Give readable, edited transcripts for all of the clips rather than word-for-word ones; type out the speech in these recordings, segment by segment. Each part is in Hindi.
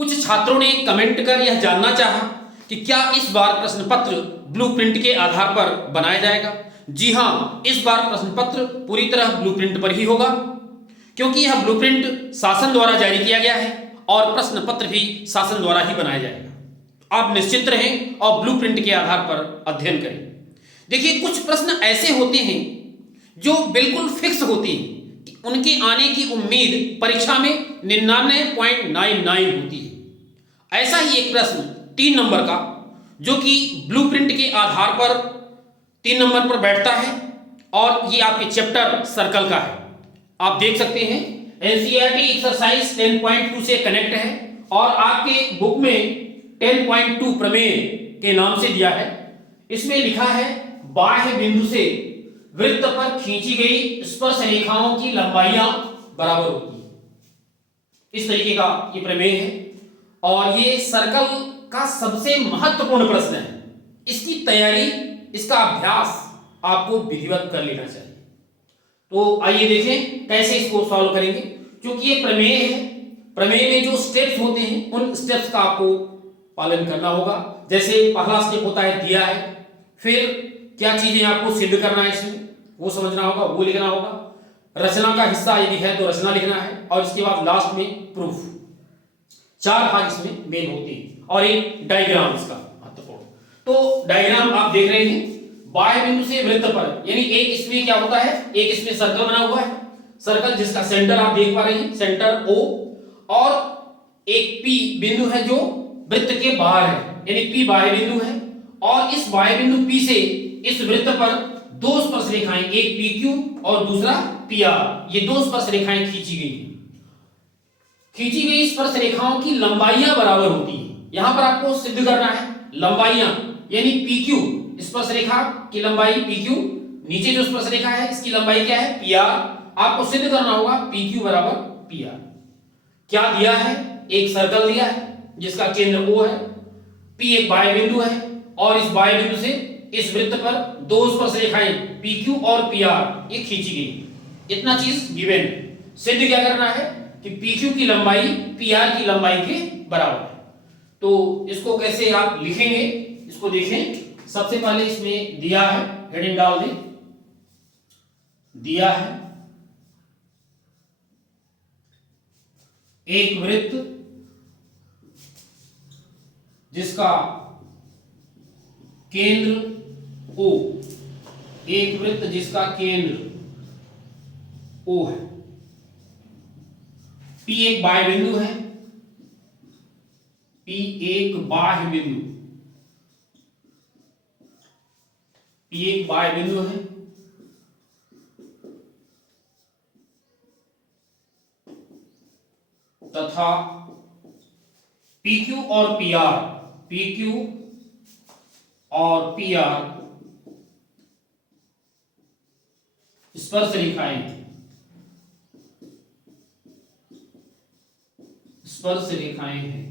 कुछ छात्रों ने कमेंट कर यह जानना चाहा कि क्या इस बार प्रश्न पत्र ब्लूप्रिंट के आधार पर बनाया जाएगा। जी हाँ, इस बार प्रश्न पत्र पूरी तरह ब्लूप्रिंट पर ही होगा, क्योंकि यह ब्लूप्रिंट शासन द्वारा जारी किया गया है और प्रश्न पत्र भी शासन द्वारा ही बनाया जाएगा। आप निश्चिंत रहें और ब्लूप्रिंट के आधार पर अध्ययन करें। देखिए, कुछ प्रश्न ऐसे होते हैं जो बिल्कुल फिक्स होते हैं कि उनके आने की उम्मीद परीक्षा में 99.99 होती है। ऐसा ही एक प्रश्न 3 नंबर का, जो कि ब्लूप्रिंट के आधार पर 3 नंबर पर बैठता है और ये आपके चैप्टर सर्कल का है। आप देख सकते हैं एनसीईआरटी एक्सरसाइज 10.2 से कनेक्ट है और आपके बुक में 10.2 प्रमेय के नाम से दिया है। इसमें लिखा है बाह्य बिंदु से वृत्त पर खींची गई स्पर्श रेखाओं की लंबाइयां बराबर होती है। इस तरीके का ये प्रमेय है और ये सर्कल का सबसे महत्वपूर्ण प्रश्न है। इसकी तैयारी, इसका अभ्यास आपको विधिवत कर लेना चाहिए। तो आइए देखें कैसे इसको सॉल्व करेंगे। क्योंकि ये प्रमेय है, प्रमेय में जो स्टेप्स होते हैं उन स्टेप्स का आपको पालन करना होगा। जैसे पहला स्टेप होता है दिया है, फिर क्या चीजें आपको सिद्ध करना है, इसमें वो समझना होगा, वो लिखना होगा। रचना का हिस्सा यदि है तो रचना लिखना है और इसके बाद लास्ट में प्रूफ। 4 भाग इसमें मेन होते हैं और एक डायग्राम इसका महत्वपूर्ण। तो डायग्राम आप देख रहे हैं, बाह्य बिंदु से वृत्त पर, यानी एक इसमें क्या होता है, एक इसमें सर्कल बना हुआ है, सर्कल जिसका सेंटर आप देख पा रहे हैं, सेंटर O, और एक P बिंदु है जो वृत्त के बाहर है, यानी P बाह्य बिंदु है। और इस बाह्य बिंदु P से इस वृत्त पर 2 स्पर्श रेखाएं, एक PQ और दूसरा PR, ये 2 स्पर्श रेखाएं खींची गई हैं। खींची गई स्पर्श रेखाओं की लंबाइयां बराबर होती हैं। यहां पर आपको सिद्ध करना है लंबाइयां, यानी PQ स्पर्श रेखा की लंबाई PQ, नीचे जो स्पर्श रेखा है इसकी लंबाई क्या है PR। आपको सिद्ध करना होगा PQ बराबर PR। क्या दिया है, एक सर्कल दिया है जिसका केंद्र O है, P एक बाह्य बिंदु है और इस बाह्य बिंदु से इस वृत्त पर 2 स्पर्श रेखाएं PQ और PR ये खींची गई। इतना चीज गिवन है। सिद्ध क्या करना है कि PQ की लंबाई PR की लंबाई के बराबर है। तो इसको कैसे आप लिखेंगे, इसको देखें। सबसे पहले इसमें दिया है, हेडिंग डाल दें, दिया है एक वृत्त जिसका केंद्र O, एक वृत्त जिसका केंद्र O है, P एक बाह्य बिंदु है, P एक बाह्य बिंदु, P एक बाह्य बिंदु है, तथा PQ और PR, PQ और PR स्पर्श रेखाएं, स्पर्श रेखाएं हैं।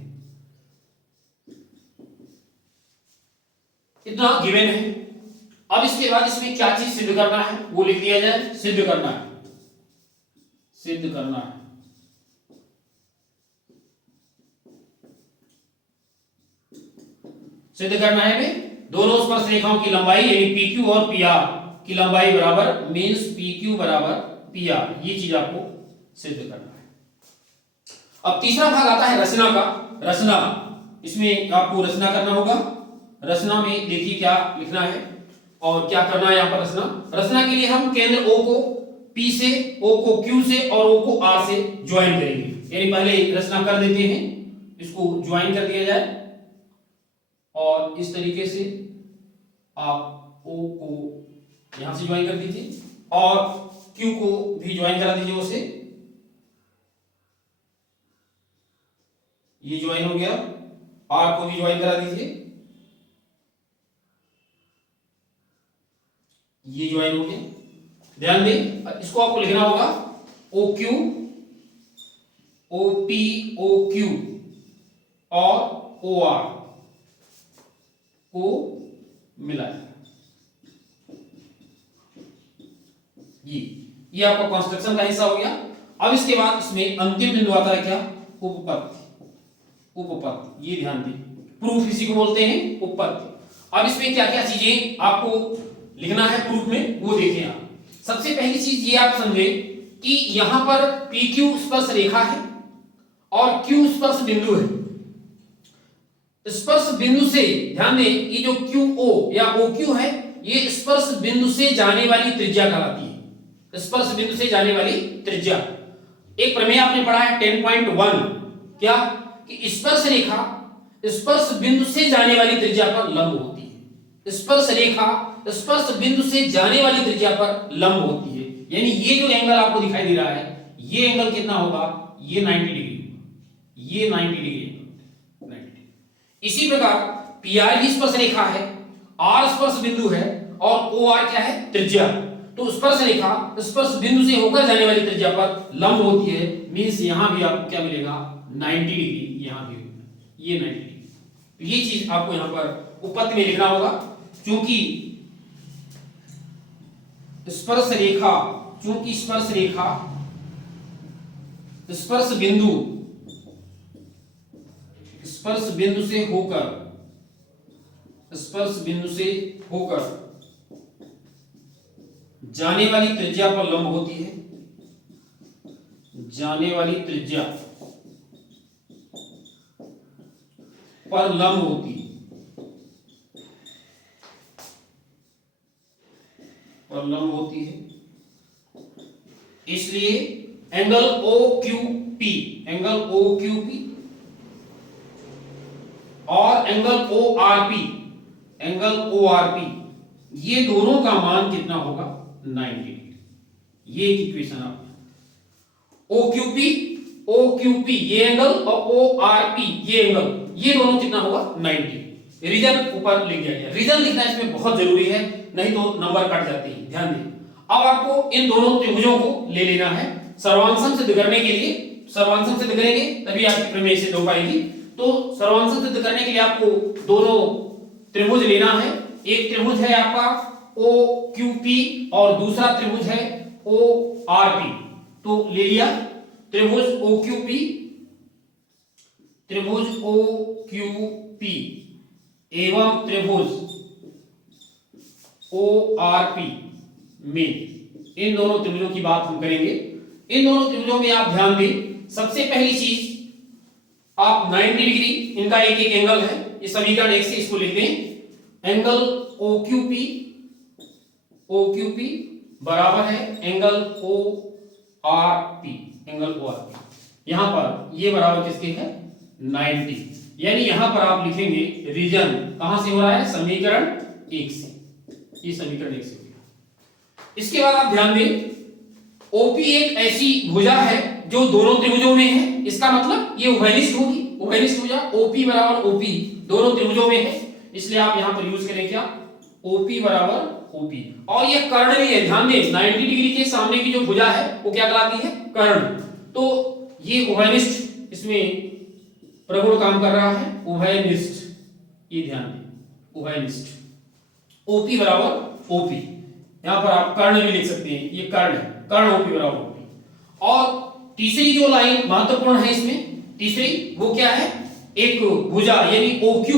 इतना गिवन है। अब इसके बाद इसमें क्या चीज सिद्ध करना है वो लिख दिया जाए। सिद्ध करना है, सिद्ध करना है। सिद्ध करना है में दोनों स्पर्श रेखाओं की लंबाई यानी PQ और PR की लंबाई बराबर, मींस PQ बराबर PR, ये चीज आपको सिद्ध करना है। अब तीसरा भाग आता है रचना का। रचना, इसमें आपको रचना करना होगा। रचना में देखिए क्या लिखना है और क्या करना है यहाँ पर। रचना के लिए हम केंद्र O को P से, O को Q से और O को R से ज्वाइन करेंगे। यानी पहले रचना कर देते हैं, इसको ज्वाइन कर दिया जाए और इस तरीके से आप O को यहां से ज्वाइन कर दीजिए और Q को भी ज्वाइन करा दीजिए, उसे ये ज्वाइन हो गया। R को भी ज्वाइन करा दीजिए, ये ज्वाइन हो गया। ध्यान दें, इसको आपको लिखना होगा OQ, OP, OQ और OR को मिलाया। ये आपका कंस्ट्रक्शन का हिस्सा हो गया। अब इसके बाद इसमें अंतिम बिंदु आता है क्या, उपपत्ति। उपपत्ति, ये ध्यान दें, प्रूफ इसी को बोलते हैं उपपत्ति। अब इसमें क्या क्या चीजें आपको लिखना है प्रूफ में, वो देखें आप। सबसे पहली चीज ये आप समझे कि यहां पर PQ स्पर्श रेखा है और Q स्पर्श बिंदु है। स्पर्श बिंदु से ध्यान दें, ये जो QO या OQ है, ये स्पर्श बिंदु से जाने वाली त्रिज्या कहलाती है। स्पर्श बिंदु से जाने वाली त्रिज्या, एक प्रमेय आपने पढ़ा है 10.1, क्या कि स्पर्श रेखा स्पर्श बिंदु से जाने वाली त्रिज्या पर लंब होती है। स्पर्श रेखा स्पर्श बिंदु से जाने वाली त्रिज्या पर लंब होती है, यानी ये जो एंगल आपको दिखाई दे रहा है, ये एंगल कितना होगा, ये 90 डिग्री होगा, ये 90 डिग्री, 90 डिग्री। इसी प्रकार PR भी स्पर्श रेखा है, R स्पर्श बिंदु है और OR क्या है, त्रिज्या। तो स्पर्श रेखा स्पर्श बिंदु से होकर जाने वाली त्रिज्या पर लंब होती है, मींस यहां भी आपको क्या मिलेगा, 90 डिग्री, यहां भी ये 90 डिग्री। ये चीज आपको यहां पर उपपत्ति में लिखना होगा, क्योंकि स्पर्श रेखा स्पर्श बिंदु से होकर जाने वाली त्रिज्या पर लंब होती है, जाने वाली त्रिज्या पर लंब होती है, पर लंब होती है। इसलिए एंगल OQP और एंगल ORP ये दोनों का मान कितना होगा, 90 डिग्री। ये एक इक्वेशन आप OQP ये एंगल और ORP ये एंगल, ये दोनों कितना होगा, 90। रीजन ऊपर लिख दिया गया, रीजन लिखना इसमें बहुत जरूरी है, नहीं तो नंबर कट जाते हैं, ध्यान दें। अब आपको इन दोनों त्रिभुजों को ले लेना है सर्वांशम सिद्ध करने के लिए। सर्वांशम सिद्ध करेंगे तभी आपकी प्रमेय सिद्ध हो पाएगी। तो सर्वांशम सिद्ध करने के लिए आपको दोनों त्रिभुज लेना है। एक त्रिभुज है आपका OQP और दूसरा त्रिभुज है ORP। तो ले लिया त्रिभुज OQP एवं त्रिभुज ORP में इन दोनों त्रिभुजों की बात हम करेंगे। इन दोनों त्रिभुजों में आप ध्यान दें, सबसे पहली चीज आप 90 डिग्री, इनका एक एक एंगल है, ये समीकरण 1 से इसको लिख दें। एंगल OQP बराबर है एंगल ORP, एंगल ORP। यहां पर ये बराबर किसके है, 90। यानी यहां पर आप लिखेंगे रीजन कहां से हो रहा है, समीकरण 1 से, ये समीकरण 1 से। इसके बाद आप ध्यान दें, OP एक ऐसी भुजा है जो दोनों त्रिभुजों में है, इसका मतलब ये उभयनिष्ठ होगी, उभयनिष्ठ भुजा OP बराबर OP दोनों त्रिभुजों में है, इसलिए आप यहां पर यूज करें क्या, OP बराबर OP। और ये कर्ण भी है, ध्यान दें 90 डिग्री के सामने की जो भुजा है वो क्या कहलाती है, कर्ण। तो ये उभयनिष्ठ, इसमें प्रगुण काम कर रहा है, उभयनिष्ठ, ये ध्यान दें उभयनिष्ठ। OP बराबर OP, यहां पर आप कर्ण भी लिख सकते हैं, ये कर्ण है, कर्ण OP बराबर OP। और तीसरी जो लाइन महत्वपूर्ण है इसमें, तीसरी वो क्या है, एक भुजा यानी OQ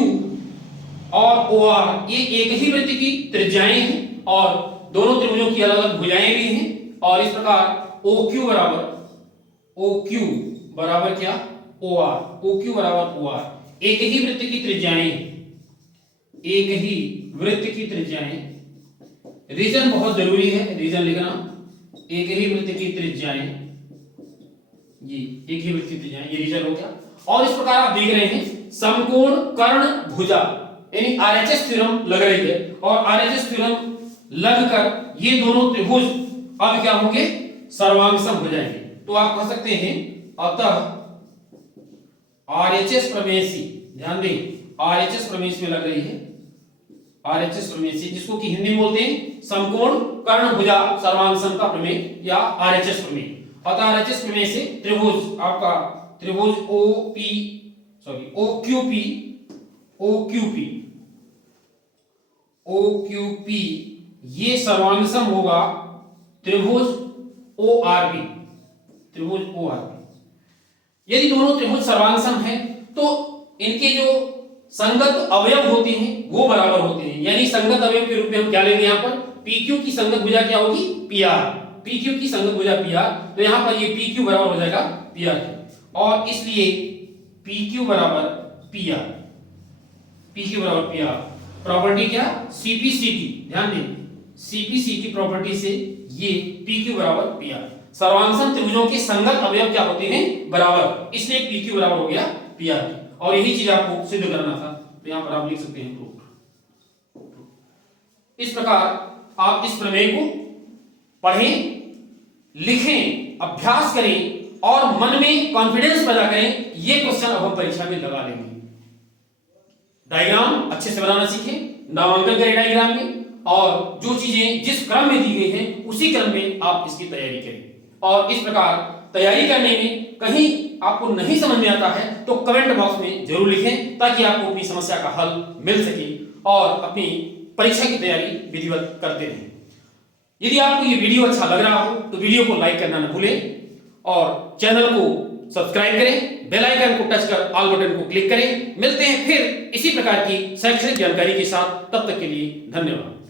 और OR ये एक ही वृत्त की त्रिज्याएं हैं और दोनों त्रिभुजों की अलग अलग भुजाएं भी हैं। और इस प्रकार OQ बराबर क्या, OQ बराबर OR एक ही वृत्त की त्रिज्याएं हैं, एक ही वृत्त की त्रिज्याएं। रीजन बहुत जरूरी है, रीजन लिखना, एक ही वृत्त की त्रिज्याएं, ये एक ही वृत्त की त्रिज्याएं, ये रीजन हो गया। और इस प्रकार आप देख रहे हैं समकोण कर्ण भुजा यानी RHS थ्योरम लग रही है, और RHS थ्योरम लगकर ये दोनों त्रिभुज अब क्या होंगे, सर्वांगसम हो जाएंगे। तो आप कह सकते हैं अतः RHS प्रमेय से, ध्यान दें RHS प्रमेय में लग रही है, RHS प्रमेय से, जिसको कि हिंदी में बोलते हैं समकोण कर्ण भुजा सर्वांगसम का प्रमेय या RHS प्रमेय। अतः RHS प्रमेय से त्रिभुज आपका त्रिभुज OQP ये सर्वांगसम होगा त्रिभुज ORP, त्रिभुज ORP। यदि दोनों त्रिभुज सर्वांगसम है तो इनके जो संगत अवयव होते हैं वो बराबर होते हैं, यानी संगत अवयव के रूप में हम क्या लेंगे यहाँ पर, PQ की संगत भुजा क्या होगी, PR। PQ की संगत भुजा PR, तो यहाँ पर ये PQ बराबर हो जाएगा PR के, और इसलिए PQ बराबर PR, PQ बराबर PR। प्रॉपर्टी क्या, CP/CT, ध्यान दें CP/CT प्रॉपर्टी से ये PQ बराबर PR। सर्वांशन त्रिभुजों के संगत अवयव क्या होते हैं, बराबर, इसलिए PQ बराबर हो गया PR के, और यही चीज आपको सिद्ध करना था, तो यहां पर आप लिख सकते हैं प्रूफ। इस प्रकार आप इस प्रमेय को पढ़ें, लिखें, अभ्यास करें और मन में कॉन्फिडेंस पैदा करें। ये क्वेश्चन अब हम परीक्षा में लगा लेंगे। डायग्राम अच्छे से बनाना सीखें, नामांकन करें डायग्राम में, और जो चीजें जिस क्रम में दी गई हैं उसी क्रम में आप इसकी तैयारी करें। और इस प्रकार तैयारी करने में कहीं आपको नहीं समझ में आता है तो कमेंट बॉक्स में जरूर लिखें, ताकि आपको अपनी समस्या का हल मिल सके और अपनी परीक्षा की तैयारी विधिवत करते रहें। यदि आपको ये वीडियो अच्छा लग रहा हो तो वीडियो को लाइक करना न भूलें और चैनल को सब्सक्राइब करें, बेल आइकन को टच कर ऑल बटन को क्लिक करें। मिलते हैं फिर इसी प्रकार की शैक्षणिक जानकारी के साथ, तब तक के लिए धन्यवाद।